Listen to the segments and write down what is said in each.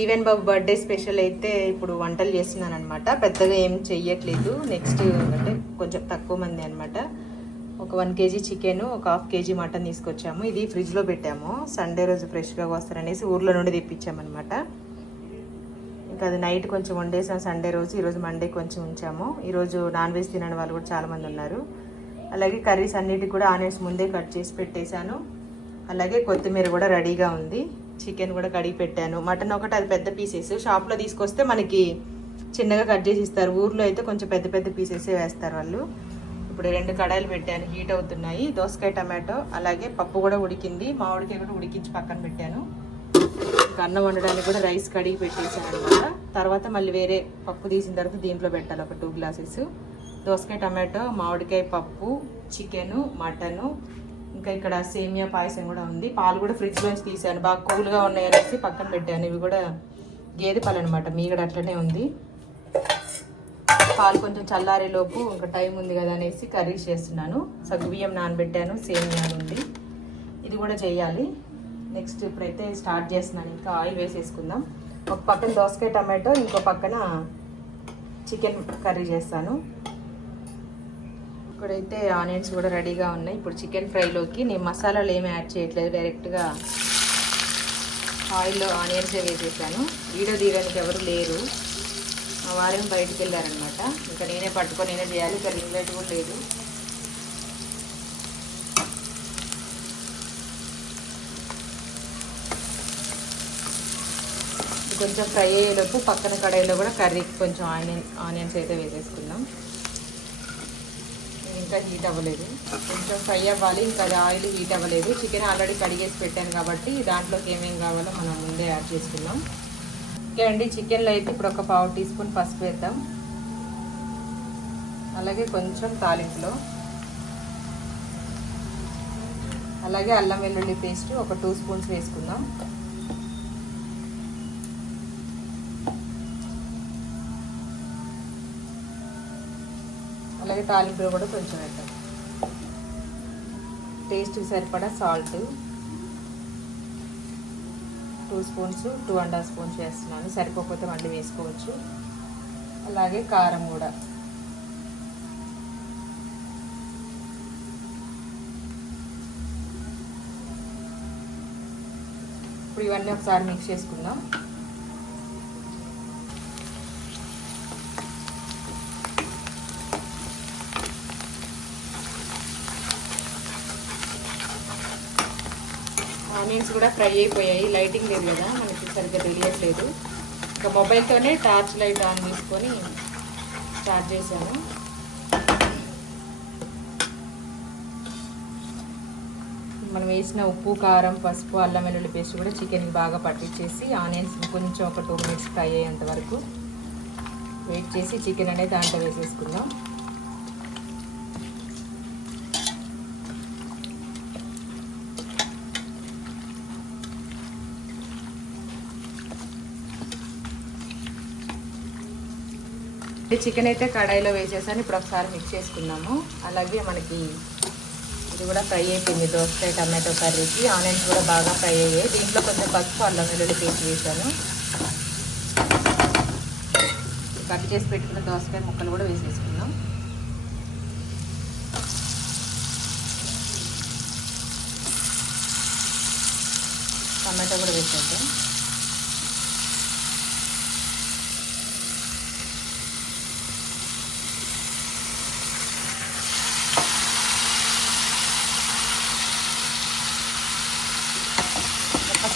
Even బాబు birthday special అయితే ఇప్పుడు వంటలు చేస్తున్నాను అనమాట పెద్దగా ఏం చెయ్యట్లేదు. నెక్స్ట్ అంటే కొంచెం తక్కువ మంది అనమాట ఒక వన్ కేజీ చికెన్ ఒక హాఫ్ కేజీ మటన్ తీసుకొచ్చాము. ఇది ఫ్రిడ్జ్లో పెట్టాము. సండే రోజు ఫ్రెష్గా వస్తారనేసి ఊర్లో నుండి తెప్పించామన్నమాట. ఇంకా అది నైట్ కొంచెం వండేసాం. సండే రోజు ఈరోజు మండే కొంచెం ఉంచాము. ఈరోజు నాన్ వెజ్ తినని వాళ్ళు కూడా చాలామంది ఉన్నారు. అలాగే కర్రీస్ అన్నిటికి కూడా ఆనియన్స్ ముందే కట్ చేసి పెట్టేశాను. అలాగే కొత్తిమీర కూడా రెడీగా ఉంది. చికెన్ కూడా కడిగి పెట్టాను. మటన్ ఒకటి అది పెద్ద పీసెస్. షాప్లో తీసుకొస్తే మనకి చిన్నగా కట్ చేసి ఇస్తారు. ఊర్లో అయితే కొంచెం పెద్ద పెద్ద పీసెసే వేస్తారు వాళ్ళు. ఇప్పుడు రెండు కడాయిలు పెట్టాను. హీట్ అవుతున్నాయి. దోసకాయ టమాటో అలాగే పప్పు కూడా ఉడికింది. మామిడికాయ కూడా ఉడికించి పక్కన పెట్టాను. అన్నం వండడానికి కూడా రైస్ కడిగి పెట్టేసాను అనమాట తర్వాత మళ్ళీ వేరే పప్పు తీసిన తర్వాత దీంట్లో పెట్టాలి. ఒక టూ గ్లాసెస్. దోసకాయ టమాటో మామిడికాయ పప్పు చికెను మటను ఇంకా ఇక్కడ సేమియా పాయసం కూడా ఉంది. పాలు కూడా ఫ్రిడ్జ్లోంచి తీసాను బాగా కూల్గా ఉన్నాయి అనేసి పక్కన పెట్టాను. ఇవి కూడా గేదె పాలు అనమాట మీగడ అట్లనే ఉంది. పాలు కొంచెం చల్లారేలోపు ఇంకా టైం ఉంది కదా అనేసి కర్రీ చేస్తున్నాను. సగ్గుబియ్యం నానబెట్టాను. సేమియా ఉంది. ఇది కూడా చేయాలి. నెక్స్ట్ ఇప్పుడైతే స్టార్ట్ చేస్తున్నాను. ఇంకా ఆయిల్ వేసేసుకుందాం. ఒక పక్కన దోసకాయ టమాటో ఇంకో పక్కన చికెన్ కర్రీ చేస్తాను. ఇక్కడైతే ఆనియన్స్ కూడా రెడీగా ఉన్నాయి. ఇప్పుడు చికెన్ ఫ్రైలోకి నేను మసాలాలు ఏమి యాడ్ చేయట్లేదు. డైరెక్ట్గా ఆయిల్లో ఆనియన్సే వేసేసాను. వీడియో తీయడానికి ఎవరు లేరు. మా వారేం బయటికి వెళ్ళారనమాట ఇంకా నేనే పట్టుకొని నేనే చేయాలి. ఇక్కడ రింగ్ లైట్ కూడా లేదు. కొంచెం ఫ్రై అయ్యేలోపు పక్కన కడాయిలో కూడా కర్రీకి కొంచెం ఆనియన్ ఆనియన్స్ అయితే వేసేసుకుందాం. ఇంకా హీట్ అవ్వలేదు. కొంచెం ఫ్రై అవ్వాలి ఇంకా అది ఆయిల్ హీట్ అవ్వలేదు. చికెన్ ఆల్రెడీ కడిగేసి పెట్టాను కాబట్టి దాంట్లోకి ఏమేమి కావాలో మనం ముందే యాడ్ చేసుకున్నాం ఓకే అండి చికెన్లో అయితే ఇప్పుడు ఒక పావు టీ స్పూన్ పసుపు వేద్దాం. అలాగే కొంచెం తాలింపులో. అలాగే అల్లం వెల్లుల్లి పేస్ట్ ఒక టూ స్పూన్స్ వేసుకుందాం. అలాగే తాలింపులో కూడా కొంచెం వేద్దాం. టేస్ట్కి సరిపడా salt. Two spoons two and half spoons వేస్తున్నాను. సరిపోకపోతే మళ్ళీ వేసుకోవచ్చు. అలాగే కారం కూడా. ఇప్పుడు ఇవన్నీ ఒకసారి మిక్స్ చేసుకుందాం. ఆనియన్స్ కూడా ఫ్రై అయిపోయాయి. లైటింగ్ లేదు కదా మనకి సరిగ్గా తెలియట్లేదు. ఇంకా మొబైల్తోనే టార్చ్ లైట్ ఆన్ తీసుకొని స్టార్ట్ చేశాను. మనం వేసిన ఉప్పు కారం పసుపు అల్లం వెల్లుల్లి పేస్ట్ కూడా చికెన్కి బాగా పట్టించేసి ఆనియన్స్ కొంచెం ఒక టూ మినిట్స్ ఫ్రై అయ్యేంత వరకు వెయిట్ చేసి చికెన్ అనేది దాంట్లో వేసేసుకుందాం. చికెన్ అయితే కడాయిలో వేసేసాను. ఇప్పుడు ఒకసారి మిక్స్ చేసుకున్నాము అలాగే మనకి ఇది కూడా ఫ్రై అయిపోయింది. దోసకాయ టమాటో కర్రీకి. ఆనియన్స్ కూడా బాగా ఫ్రై అయ్యాయి. దీంట్లో కొంచెం పసుపు అల్లం వెల్లుల్లి పేస్ట్ వేసాను. కట్ చేసి పెట్టుకున్న దోసకాయ ముక్కలు కూడా వేసేసుకున్నాం టమాటో కూడా వేసేద్దాం.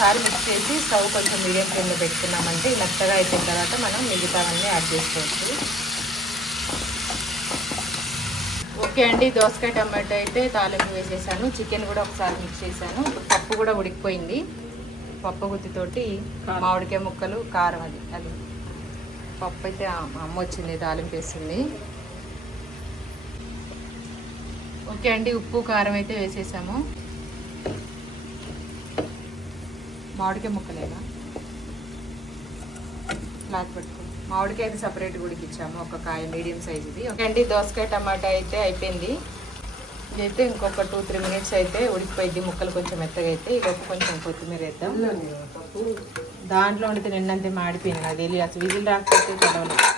ఒకసారి మిక్స్ చేసి స్టవ్ కొంచెం మీడియం ఫ్లేమ్లో పెట్టుకున్నామంటే మెత్తగా అయిపోయిన తర్వాత మనం మిగతావన్నీ యాడ్ చేసుకోవచ్చు. ఓకే అండి దోసకాయ టమాటో అయితే తాలింపు వేసేసాను. చికెన్ కూడా ఒకసారి మిక్స్ చేశాను. పప్పు కూడా ఉడికిపోయింది. పప్పు గుత్తితోటి మామిడికాయ ముక్కలు కారం అది అది. పప్పు అయితే అమ్మ వచ్చింది తాలింపు వేసింది. ఓకే అండి ఉప్పు కారం అయితే వేసేసాము. మామిడికాయ ముక్కలేనా? ఫ్లాట్ పెట్టుకో. మామిడికాయ అయితే సపరేట్ ఉడికిచ్చాము ఒక కాయ మీడియం సైజుది ఓకే అండి దోసకాయ టమాటా అయితే అయిపోయింది. ఇదైతే ఇంకొక టూ త్రీ మినిట్స్ అయితే ఉడికిపోయింది ముక్కలు కొంచెం మెత్తగా అయితే. ఇదొక కొంచెం కొత్తిమీర వేద్దాం. దాంట్లో ఉండితే నిన్నంతే మాడిపోయింది నాకు తెలియదు. అసలు విజిల్ రాకపోతే చదవలేదు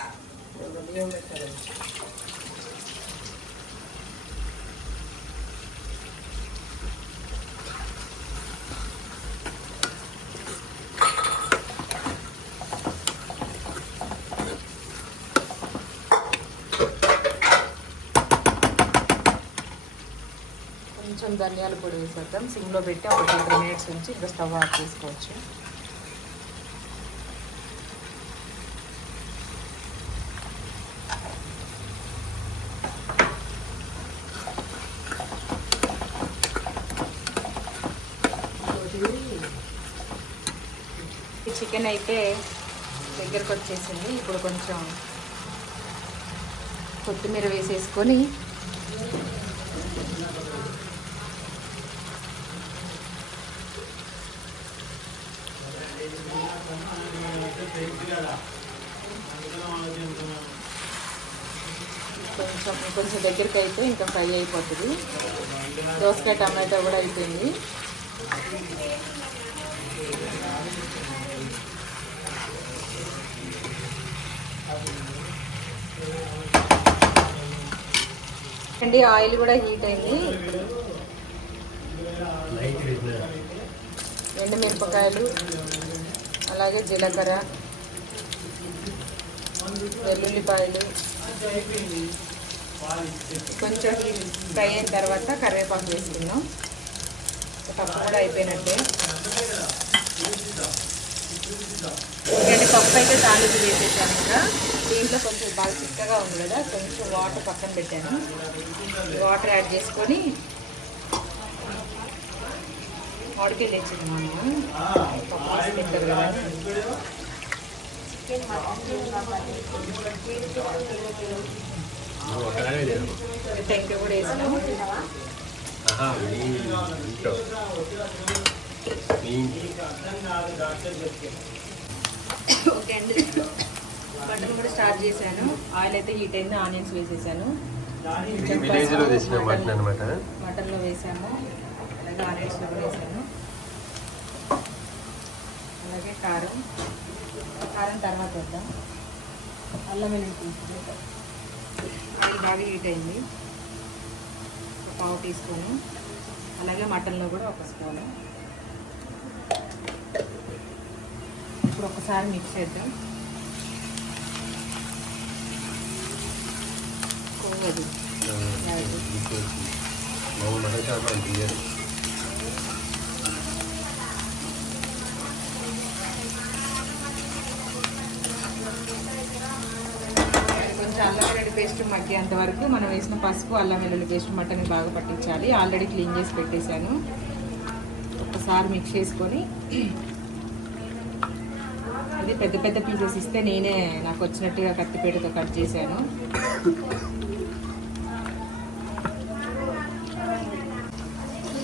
కొంచెం ధనియాల పొడి వేసేద్దాం. సిమ్లో పెట్టి ఒక టూ త్రీ మినిట్స్ ఉంచి ఇంకా స్టవ్ ఆఫ్ చేసుకోవచ్చు. ఈ చికెన్ అయితే దగ్గరకు వచ్చేసింది. ఇప్పుడు కొంచెం కొత్తిమీర వేసేసుకొని కొంచెం దగ్గరికి అయితే ఇంకా ఫ్రై అయిపోతుంది. దోసకాయ టమాటో కూడా అయిపోయింది. అండి ఆయిల్ కూడా హీట్ అయింది. ఎండుమిరపకాయలు అలాగే జీలకర్ర వెల్లుల్లిపాయలు. కొంచెం ఫ్రై అయిన తర్వాత కరివేపాకు వేసుకుందాం. పప్పు కూడా అయిపోయినట్టే. ఎందుకంటే పప్పు అయితే తాలింపు వేసేసాను ఇంకా. దీంట్లో కొంచెం బాగా చిక్కగా ఉంది కదా కొంచెం వాటర్ పక్కన పెట్టాను. వాటర్ యాడ్ చేసుకొని మామిడికాయలు తెచ్చింది మనం పప్పు పెట్టారు కదా టెంకాయ కూడా వేసినాం ఓకే అండి. బటన్ కూడా స్టార్ట్ చేశాను ఆయిల్ అయితే హీట్ అయింది ఆనియన్స్ వేసేసాను ఇది మటన్ అనమాట మటన్లో వేసాము అలాగే ఆనియన్స్లో కూడా వేసాను అలాగే కారం కారం తర్వాత వద్దాం అల్లం వెల్లుల్లి ఆయిల్ బాగా హీట్ అయింది. ఒక పావు టీ స్పూను. అలాగే మటన్లో కూడా ఒక స్పూను. ఇప్పుడు ఒకసారి మిక్స్ చేద్దాం. కొవ్వదు మామూలు మటన్ షాప్ అంత ఇయ్యరు కొంచెం అల్లం వెల్లుల్లి పేస్ట్ మగ్గేంత వరకు మనం వేసిన పసుపు అల్లం వెల్లుల్లి పేస్ట్ మటన్ బాగా పట్టించాలి. ఆల్రెడీ క్లీన్ చేసి పెట్టేశాను. ఒకసారి మిక్స్ చేసుకొని అది పెద్ద పెద్ద పీసెస్ ఇస్తే నేనే నాకు వచ్చినట్టుగా కత్తిపేటతో కట్ చేశాను.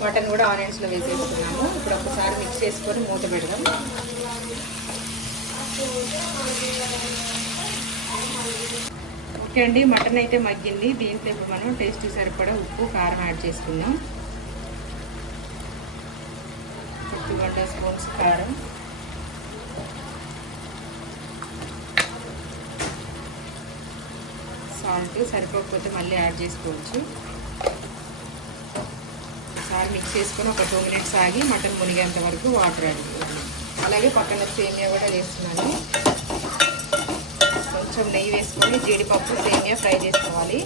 మటన్ కూడా ఆనియన్స్లో వేసేసుకున్నాము ఇప్పుడు ఒకసారి మిక్స్ చేసుకొని మూత పెడదాం. ఓకే అండి మటన్ అయితే మగ్గింది. దీంట్లో ఇప్పుడు మనం టేస్ట్ సరిపడా ఉప్పు కారం యాడ్ చేసుకుందాం. ఫిఫ్టీ వంద స్పూన్స్ కారం. సాల్ట్ సరిపోకపోతే మళ్ళీ యాడ్ చేసుకోవచ్చు. ఒకసారి మిక్స్ చేసుకొని ఒక టూ మినిట్స్ ఆగి మటన్ మునిగేంత వరకు వాటర్ యాడ్ అలాగే పక్కన సేమియా కూడా వేస్తున్నాను. కొంచెం నెయ్యి వేసుకొని జీడిపప్పు సేమియా ఫ్రై చేసుకోవాలి.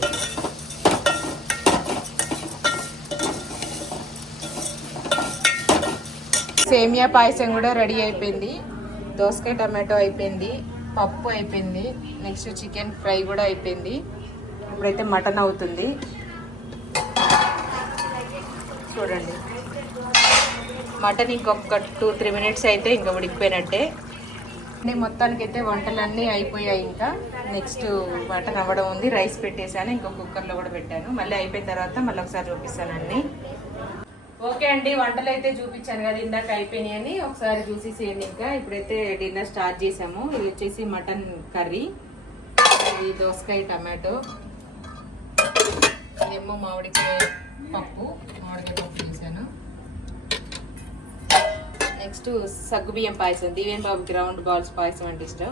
సేమియా పాయసం కూడా రెడీ అయిపోయింది. దోసకాయ టమాటో అయిపోయింది. పప్పు అయిపోయింది. నెక్స్ట్ చికెన్ ఫ్రై కూడా అయిపోయింది. ఇప్పుడైతే మటన్ అవుతుంది. చూడండి. మటన్ ఇంకొక టూ త్రీ మినిట్స్ అయితే ఇంకా ఉడికిపోయినట్టే. మొత్తానికి అయితే వంటలన్నీ అయిపోయాయి ఇంకా. నెక్స్ట్ మటన్ అవ్వడం ఉంది. రైస్ పెట్టేశాను. ఇంకో కుక్కర్లో కూడా పెట్టాను. మళ్ళీ అయిపోయిన తర్వాత మళ్ళీ ఒకసారి చూపిస్తానండి ఓకే అండి వంటలు అయితే చూపించాను కదా ఇందాక అయిపోయినాయని అని. ఒకసారి చూసేసేయండి ఇంకా. ఇప్పుడైతే డిన్నర్ స్టార్ట్ చేసాము. ఇది వచ్చేసి మటన్ కర్రీ. ఇది దోసకాయ టమాటో ఇదేమో మామిడికాయ పప్పు మామిడికాయ పప్పు నెక్స్ట్ సగ్గుబియ్యం పాయసం దివ్యం బాబుకి రౌండ్ బాల్స్ పాయసం అంటే ఇష్టం.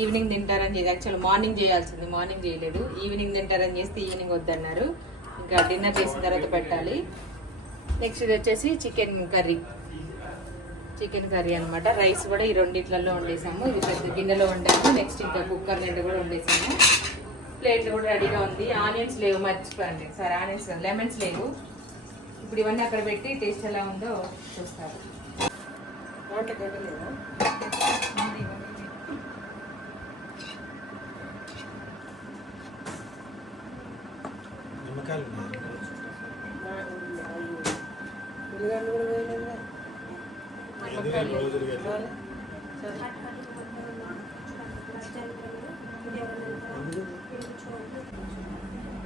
ఈవినింగ్ తింటారని చేసి యాక్చువల్ మార్నింగ్ చేయాల్సింది మార్నింగ్ చేయలేదు. ఈవినింగ్ తింటారని చేస్తే ఈవినింగ్ వద్దన్నారు. ఇంకా డిన్నర్ చేసిన తర్వాత పెట్టాలి. నెక్స్ట్ ఇది వచ్చేసి చికెన్ కర్రీ. చికెన్ కర్రీ అనమాట రైస్ కూడా ఈ రెండిట్లలో వండేసాము. ఇది పెద్ద గిన్నెలో వండాము. నెక్స్ట్ ఇంకా కుక్కర్ నిండా కూడా వండేసాము. ప్లేట్ కూడా రెడీగా ఉంది. ఆనియన్స్ లేవు మర్చిపోయండి సరే ఆనియన్స్ లెమన్స్ లేవు. ఇప్పుడు ఇవన్నీ అక్కడ పెట్టి టేస్ట్ ఎలా ఉందో చూస్తారు నిమ్మకాయలు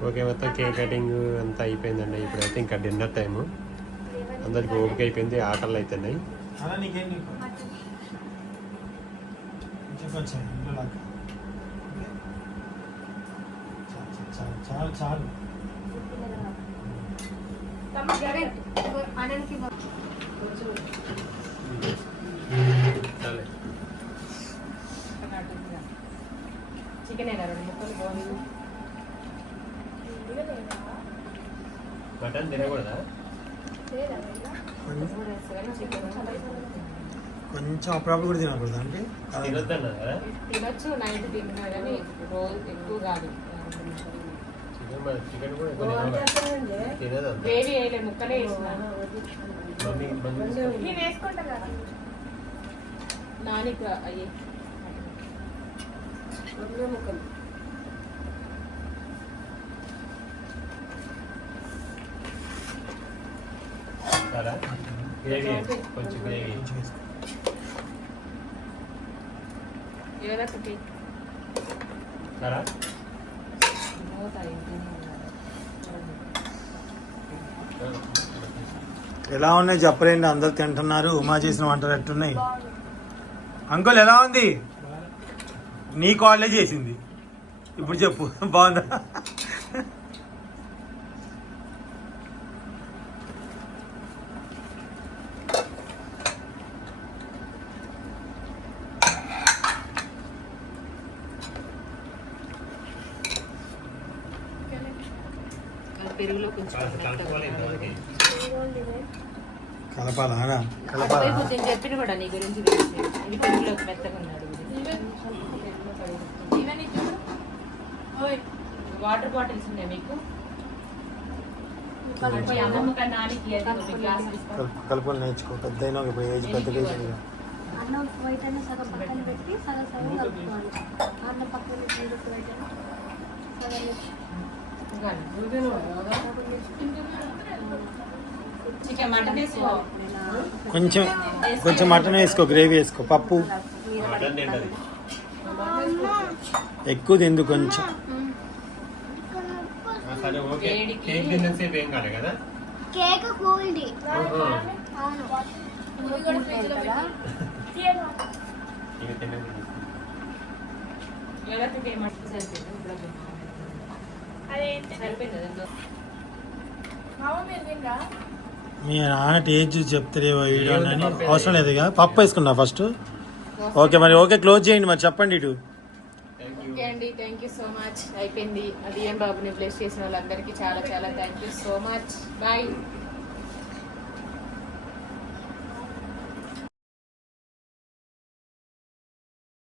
ఓకే మొత్తం కేక్ కటింగ్ అంతా అయిపోయిందండి. ఇప్పుడైతే ఇంకా డిన్నర్ టైము. అందరికి ఓపిక అయిపోయింది ఆకలి అవుతున్నాయి. అలా నీకేం నీకు? కొంచెం ఇంట్లో లాగా. చాలు చాలు చాలు చికెన్ అయినా రెండు ముక్కలు బాగుంది మటన్ తినకూడదా? చికెన్ కొంచెం అప్పుడప్పుడు కూడా తినకూడదు అంటే తినొచ్చు నైట్ తిన్నా కానీ రోజు ఎక్కువ కాదు. వేయలే ముక్కలే మమ్మీ నానికి అయ్యి. గ్రేవీ కొంచెం గ్రేవీ. సరా? ఎలా ఉన్నాయి చెప్పలేండి అందరు తింటున్నారు ఉమా చేసిన వంటలు ఎట్టున్నాయి? అంకుల్ ఎలా ఉంది? నీ కాళ్ళే చేసింది. ఇప్పుడు చెప్పు బాగుందా పెరుగులో కొంచెం కలుపుకోవాలి ఇంతవరకు కలపాలా కలపాలా? నేను చెప్పిన కూడా నీ గురించి తెలిసి ఇది పెరుగులో మెత్తగా ఉన్నాడు వాటర్ బాటిల్స్ ఉన్నాయి మీకు? కలుపుకొని నేర్చుకో. పెద్ద అయినా ఇప్పుడు ఏజ్ పెద్దగా వేసింది కదా. అన్నం వైట్ అయినా సగం పక్కన పెట్టి సగం సగం కలుపుకోవాలి. అన్నం పక్కన సగం కొంచెం కొంచెం మటన్ వేసుకో గ్రేవీ వేసుకో పప్పు. ఎక్కువ తిందు కొంచెం. తినండి మీ నాన్న చూసి చెప్తారేవో వీడియో అని అవసరం లేదు ఇక. పప్పు వేసుకున్నా ఫస్ట్. ఓకే మరి ఓకే క్లోజ్ చేయండి మరి చెప్పండి ఇటు. ఓకే అండి థ్యాంక్ యూ సో మచ్ అయిపోయింది. అది ఏం బాబుని బ్లెస్ చేసిన వాళ్ళందరికీ చాలా చాలా thank you so much bye